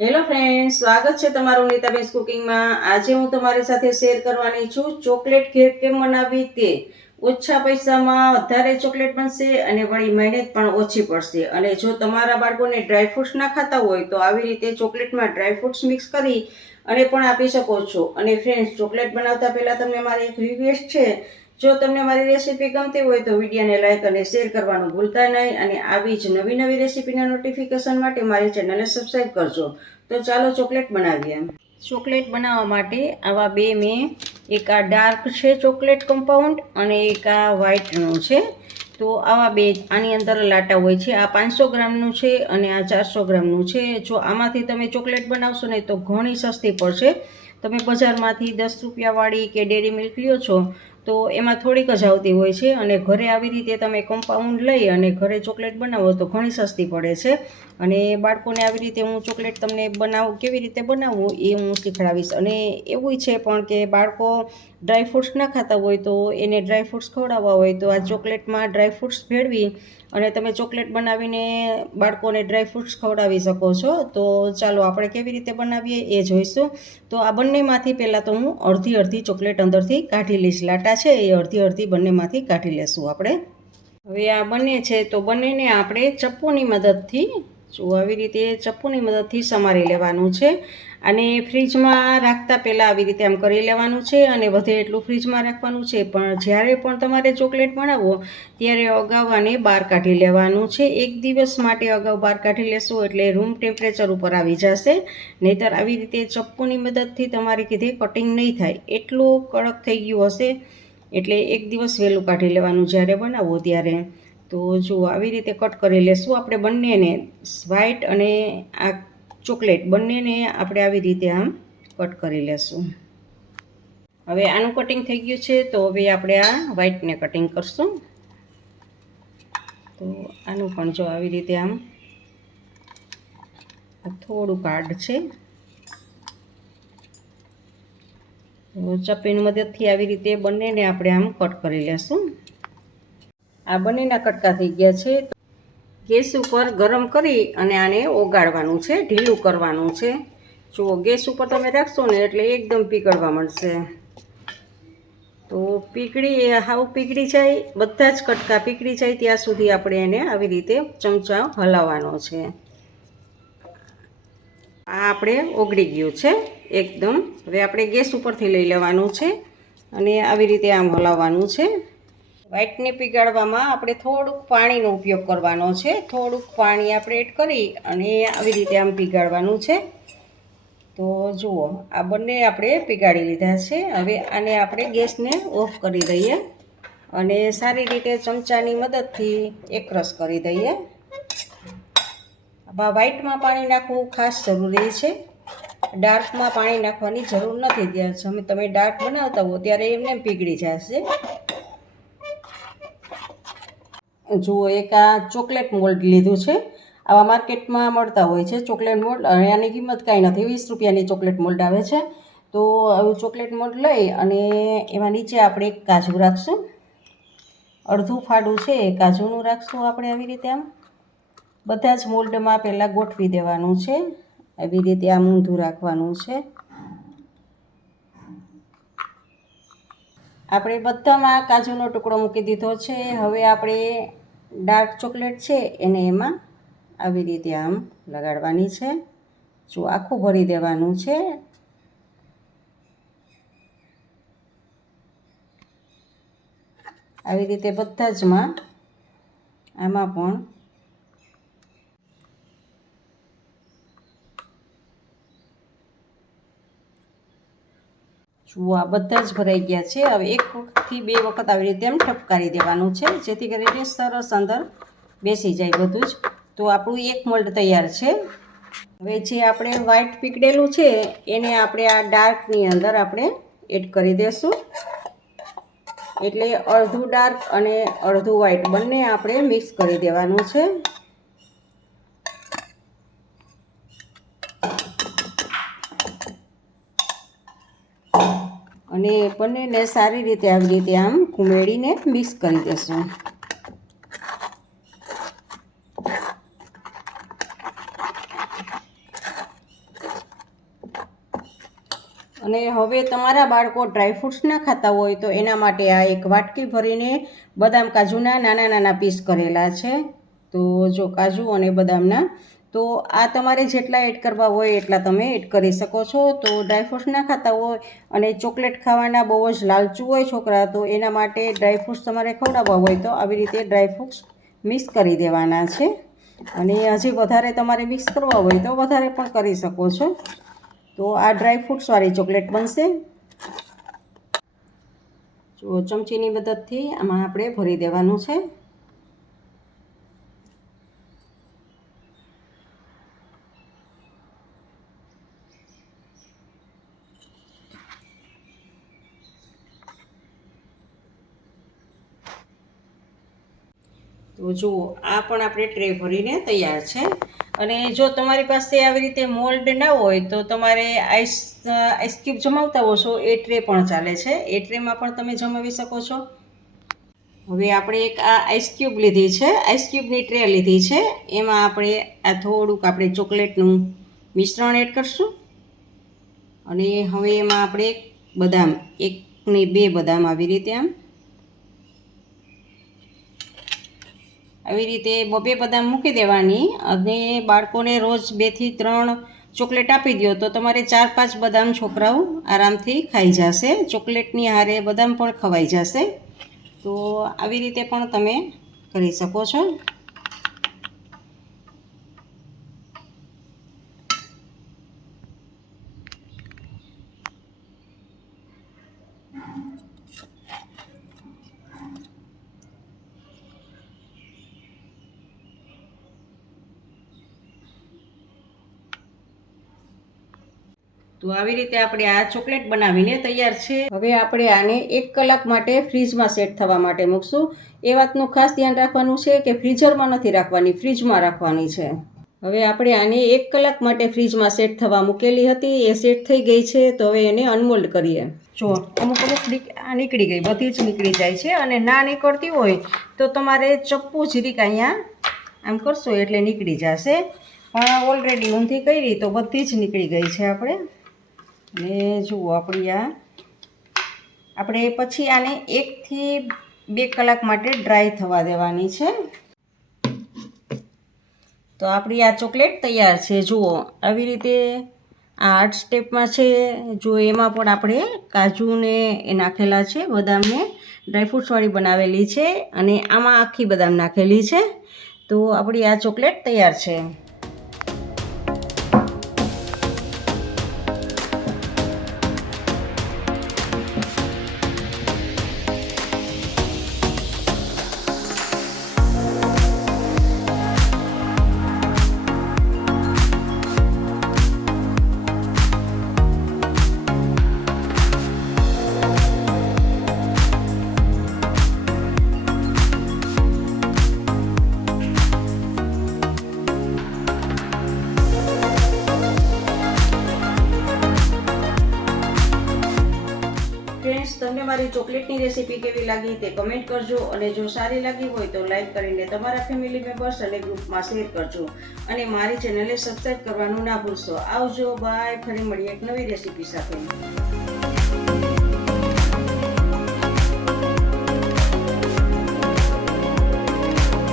Hello friends, સ્વાગત છે તમારું નીતાબેન કુકિંગમાં। આજે હું તમારી સાથે શેર કરવાની છું ચોકલેટ કેક કેમ બનાવવી તે। ઓછા પૈસામાં વધારે ચોકલેટ બનશે અને વળી મહેનત પણ ઓછી પડશે। અને જો તમારા બાળકોને ડ્રાયફ્રૂટ્સ ના ખાતા હોય તો આવી રીતે ચોકલેટમાં ડ્રાયફ્રૂટ્સ મિક્સ કરી અને પણ આપી શકો છો। અને ફ્રેન્ડ્સ, ચોકલેટ બનાવતા પહેલાં તમને મારી એક રિક્વેસ્ટ છે, જો તમને મારી રેસીપી ગમતી હોય તો વિડીયોને લાઈક અને શેર કરવાનું ભૂલતા નહીં। અને આવી જ નવી નવી રેસીપીના નોટિફિકેશન માટે મારી ચેનલને સબસ્ક્રાઈબ કરજો। તો ચાલો ચોકલેટ બનાવીએ। ચોકલેટ બનાવવા માટે આવા બે મેં એક આ ડાર્ક છે ચોકલેટ કમ્પાઉન્ડ અને એક આ વ્હાઈટનું છે। તો આવા બે આની અંદર લાટા હોય છે। આ 500 ગ્રામનું છે અને આ 400 ગ્રામનું છે। જો આમાંથી તમે ચોકલેટ બનાવશો ને તો ઘણી સસ્તી પડશે। તમે બજારમાંથી 10 રૂપિયાવાળી કે ડેરી મિલ્ક લ્યો છો તો એમાં થોડીક જ આવતી હોય છે, અને ઘરે આવી રીતે તમે કમ્પાઉન્ડ લઈ અને ઘરે ચોકલેટ બનાવો તો ઘણી સસ્તી પડે છે। અને બાળકોને આવી રીતે હું ચોકલેટ તમને કેવી રીતે બનાવવું એ હું શીખડાવીશ। અને એવું છે પણ કે બાળકો ડ્રાયફ્રૂટ્સ ના ખાતા હોય તો એને ડ્રાયફ્રૂટ્સ ખવડાવવા હોય તો આ ચોકલેટમાં ડ્રાયફ્રૂટ્સ ભેળવી અને તમે ચોકલેટ બનાવીને બાળકોને ડ્રાયફ્રૂટ્સ ખવડાવી શકો છો। તો ચાલો આપણે કેવી રીતે બનાવીએ એ જોઈશું। તો આ બંનેમાંથી પહેલાં તો હું અડધી અડધી ચોકલેટ અંદરથી કાઢી લઈશ। લાટા છે એ અડધી અડધી બંનેમાંથી કાઢી લેશું આપણે। હવે આ બંને છે તો બંનેને આપણે ચપ્પુની મદદથી આવી રીતે ચપ્પુની મદદથી સમારી લેવાનું છે। અને ફ્રીજમાં રાખતા પહેલાં આવી રીતે આમ કરી લેવાનું છે અને વધે એટલું ફ્રીજમાં રાખવાનું છે। પણ જ્યારે પણ તમારે ચોકલેટ બનાવો ત્યારે અગાઉ આને બહાર કાઢી લેવાનું છે। એક દિવસ માટે અગાઉ બહાર કાઢી લેશું એટલે રૂમ ટેમ્પરેચર ઉપર આવી જશે। નહીંતર આવી રીતે ચપ્પુની મદદથી તમારી કીધે કટિંગ નહીં થાય, એટલું કડક થઈ ગયું હશે। એટલે એક દિવસ વહેલું કાઢી લેવાનું જ્યારે બનાવો ત્યારે। તો જો આવી રીતે કટ કરી લેશું આપણે બંનેને, વ્હાઈટ અને આ ચોકલેટ બંનેને આપણે આવી રીતે આમ કટ કરી લેશું। હવે આનું કટિંગ થઈ ગયું છે તો હવે આપણે આ વ્હાઈટને કટિંગ કરશું। તો આનું પણ જો આવી રીતે આમ થોડુંક હાર્ડ છે તો ચપ્પીની મદદથી આવી રીતે બંનેને આપણે આમ કટ કરી લેશું। આ બંનેના કટકા થઈ ગયા છે। ગેસ ઉપર ગરમ કરી અને આને ઓગાળવાનું છે, ઢીલું કરવાનું છે। જુઓ, ગેસ ઉપર તમે રાખશો ને એટલે એકદમ પીગળવા મળશે। તો હાવ પીગળી જાય, બધા જ કટકા પીગળી જાય ત્યાં સુધી આપણે એને આવી રીતે ચમચા હલાવવાનો છે। આ આપણે ઓગળી ગયું છે એકદમ। હવે આપણે ગેસ ઉપરથી લઈ લેવાનું છે અને આવી રીતે આમ હલાવવાનું છે। વ્હાઈટને પીગાળવામાં આપણે થોડુંક પાણીનો ઉપયોગ કરવાનો છે। થોડુંક પાણી આપણે એડ કરી અને આવી રીતે આમ પીગાળવાનું છે। તો જુઓ, આ બંને આપણે પીગાળી લીધા છે। હવે આને આપણે ગેસને ઓફ કરી દઈએ અને સારી રીતે ચમચાની મદદથી એકરસ કરી દઈએ। વ્હાઈટમાં પાણી નાખવું ખાસ જરૂરી છે, ડાર્કમાં પાણી નાખવાની જરૂર નથી। ત્યાં તમે ડાર્ક બનાવતા હો ત્યારે એમને પીગળી જશે। જુઓ, એક આ ચોકલેટ મોલ્ડ લીધું છે। આવા માર્કેટમાં મળતા હોય છે ચોકલેટ મોલ્ડ, અને આની કિંમત કાંઈ નથી, 20 રૂપિયાની ચોકલેટ મોલ્ડ આવે છે। તો આવું ચોકલેટ મોલ્ડ લઈ અને એમાં નીચે આપણે એક કાજુ રાખશું, અડધું ફાડું છે એ કાજુનું રાખશું આપણે આવી રીતે આમ। બધા જ મોલ્ડમાં પહેલાં ગોઠવી દેવાનું છે, આવી રીતે આમ ઊંધું રાખવાનું છે। આપણે બધામાં કાજુનો ટુકડો મૂકી દીધો છે। હવે આપણે ડાર્ક ચોકલેટ છે એને એમાં આવી રીતે આમ લગાડવાની છે। જો આખું ભરી દેવાનું છે। આવી રીતે બધા જમાં આમાં પણ જુઓ, આ બધા જ ભરાઈ ગયા છે। હવે 1 થી 2 વખત આવી રીતે એમ ઠપકારી દેવાનું છે, જેથી કરીને સરસ અંદર બેસી જાય બધું જ। તો આપણું એક મોલ્ડ તૈયાર છે। હવે જે આપણે વ્હાઈટ પીગળેલું છે એને આપણે આ ડાર્કની અંદર આપણે એડ કરી દઈશું। એટલે અડધું ડાર્ક અને અડધું વ્હાઈટ બંને આપણે મિક્સ કરી દેવાનું છે। અને બંનેને સારી રીતે આવી રીતે આમ ઉમેરીને મિક્સ કરી દેશું। અને હવે તમારા બાળકો ડ્રાયફ્રૂટ્સ ના ખાતા હોય તો એના માટે આ એક વાટકી ભરીને બદામ કાજુના નાના નાના પીસ કરેલા છે. તો જો કાજુ અને બદામના, તો આ તમારે જેટલા એડ કરવા હોય એટલા તમે એડ કરી શકો છો. તો ડ્રાયફ્રૂટ્સ ના ખાતા હોય અને ચોકલેટ ખાવાના બહુ જ લાલચું હોય છોકરા, તો એના માટે ડ્રાયફ્રૂટ્સ તમારે ખવડાવવા હોય તો આવી રીતે ડ્રાયફ્રૂટ્સ મિક્સ કરી દેવાના છે. અને હજી વધારે તમારે મિક્સ કરવા હોય તો વધારે પણ કરી શકો છો. તો આ ડ્રાયફ્રૂટ્સવાળી ચોકલેટ બનશે. જો ચમચીની મદદથી આમાં આપણે ભરી દેવાનું છે. તો જુઓ, આ પણ આપણે ટ્રે ભરીને તૈયાર છે. અને જો તમારી પાસે આવી રીતે મોલ્ડ ના હોય તો તમારે આઈસ ક્યુબ જમાવતા હો છો એ ટ્રે પણ ચાલે છે. એ ટ્રેમાં પણ તમે જમાવી શકો છો. હવે આપણે એક આ આઈસ ક્યુબ લીધી છે, આઈસ ક્યુબની ટ્રે લીધી છે. એમાં આપણે આ થોડુંક આપણે ચોકલેટનું મિશ્રણ એડ કરશું. અને હવે એમાં આપણે બદામ, 1 ને 2 બદામ આવી રીતે આવી રીતે 2 બદામ મૂકી દેવાની. અને બાળકોને રોજ 2 થી 3 ચોકલેટ આપી દો તો તમારે 4-5 બદામ છોકરાઓ આરામથી ખાઈ જશે. ચોકલેટની હારે બદામ પણ ખવાઈ જશે. તો આવી રીતે પણ તમે કરી શકો છો. તો આવી રીતે આપણે આ ચોકલેટ બનાવીને તૈયાર છે. હવે આપણે આને 1 કલાક માટે ફ્રીજમાં સેટ થવા માટે મૂકશું. એ વાતનું ખાસ ધ્યાન રાખવાનું છે કે ફ્રીઝરમાં નથી રાખવાની, ફ્રીજમાં રાખવાની છે. હવે આપણે આને 1 કલાક માટે ફ્રીજમાં સેટ થવા મૂકેલી હતી, એ સેટ થઈ ગઈ છે. તો હવે એને અનમોલ્ડ કરીએ. જો અમુક નીકળી ગઈ, બધી જ નીકળી જાય છે. અને ના નીકળતી હોય તો તમારે ચપ્પુ જીરીક અહીંયા આમ કરશો એટલે નીકળી જશે. પણ ઓલરેડી ઊંધી કરી તો બધી જ નીકળી ગઈ છે આપણે. ને જુઓ આપણી આપણે પછી આને 1 થી 2 કલાક માટે ડ્રાય થવા દેવાની છે. તો આપણી આ ચોકલેટ તૈયાર છે. જુઓ આવી રીતે આ 8 સ્ટેપમાં છે. જો એમાં પણ આપણે કાજુને એ નાખેલા છે, બદામને ડ્રાયફ્રૂટ્સવાળી બનાવેલી છે. અને આમાં આખી બદામ નાખેલી છે. તો આપણી આ ચોકલેટ તૈયાર છે. ફ્રેન્ડ્સ, તમને મારી ચોકલેટની રેસીપી કેવી લાગી તે કમેન્ટ કરજો. અને જો સારી લાગી હોય તો લાઈક કરીને તમારા ફેમિલી મેમ્બર્સ અને ગ્રુપમાં શેર કરજો. અને મારી ચેનલને સબસ્ક્રાઈબ કરવાનું ના ભૂલશો. આવજો, બાય. ફરી મળીએ એક નવી રેસીપી સાથે.